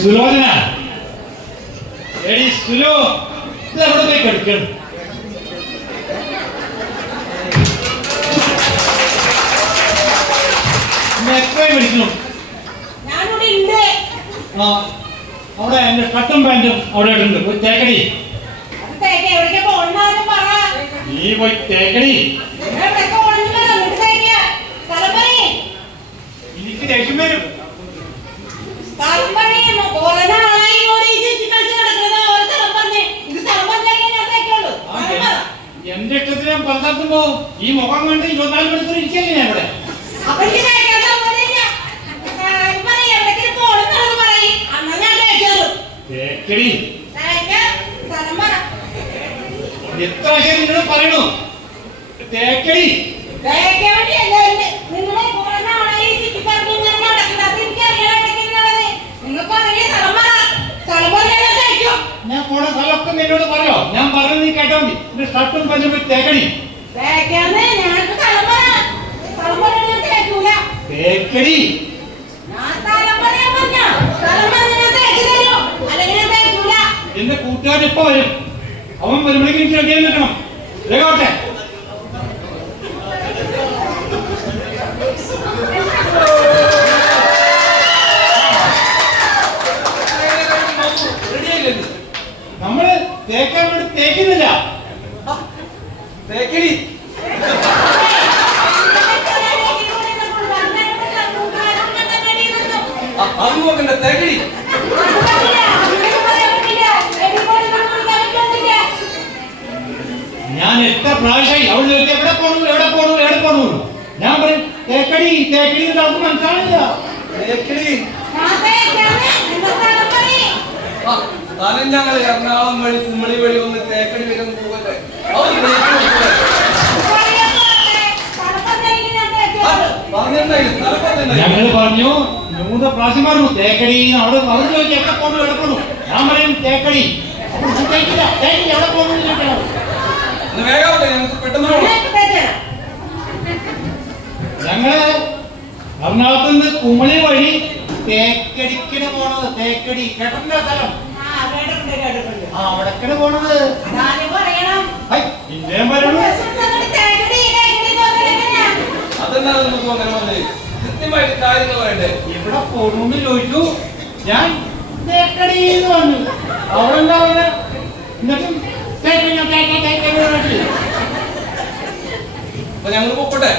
സുലോചന എടി സുലോ ഇത് എവിടെ പോയി കളിക്കണം? എത്രയും വിളിക്കണം. ആ അവിടെ എന്റെ ഷർട്ടും പാൻറ്റും അവിടെ ഇട്ടുണ്ട്. പോയി തേക്കടി. നീ പോയി തേക്കടി. എനിക്ക് ദേഷ്യം വരും. എന്റെ ഇഷ്ടത്തിന് ഞാൻ പലതരത്തും പോകും. ഈ മുഖം കണ്ട് 24 മണിക്കൂർ ഇരിക്കല്ലേ ഞാൻ ഇവിടെ. തേക്കടി. എത്ര ആശയം നിന്നോട് പറയണു? തേക്കടി. ഞാൻ പോണ സ്ഥലമൊക്കെ നിന്നോട് പറയോ? ഞാൻ പറഞ്ഞത് നീ കേട്ടോ മതി. എന്റെ ഷർട്ടും പഞ്ചും പോയി തേക്കടി. തേക്കടി. എന്റെ കൂട്ടുകാരൻ ഇപ്പൊ വരും. അവൻ വരുമ്പോഴേക്കും എനിക്ക് റെഡിയായി നിൽക്കണം. വേഗോട്ടെ. നമ്മള് തേക്കാൻ വേണ്ടി തേക്കുന്നില്ല. തേക്കടി. അത് നോക്കണ്ട. തേക്കടി. ഞാൻ എത്ര പ്രാവശ്യമായി അവിടെ എവിടെ പോണു എവിടെ പോണു എവിടെ പോണു ഞാൻ പറയും തേക്കടി തേക്കടി. നമുക്ക് മനസ്സിലാവില്ല. തേക്കടി. ഞങ്ങൾ എറണാകുളം വഴി കുമ്മളി വഴി ഒന്ന് തേക്കടി വരെ പോകല്ലേ? ഞങ്ങൾ പറഞ്ഞു 3 പ്രാവശ്യം പറഞ്ഞു തേക്കടി. അവിടെ പറഞ്ഞു ചോദിച്ചു എവിടെ പോണു എവിടെ പോണു. ഞാൻ പറയും തേക്കടി. എവിടെ പോണു ചോദിക്കണം. ഞങ്ങള് എറണാകുളത്ത് നിന്ന് കുമളി വഴി തേക്കടിക്കണ് പോണത്. തേക്കടി കേട്ടിട്ടുണ്ടോ സ്ഥലം? അവിടക്കണ് പോണത്. ഇദ്ദേഹം പറയണു ഇവിടെ പോണൂന്ന് ചോദിച്ചു. ഞാൻ തേക്കടി എന്ന് പറഞ്ഞു. അവിടെ എന്താ പറയുക? എന്നിട്ടും ഞങ്ങൾ പോട്ടെ.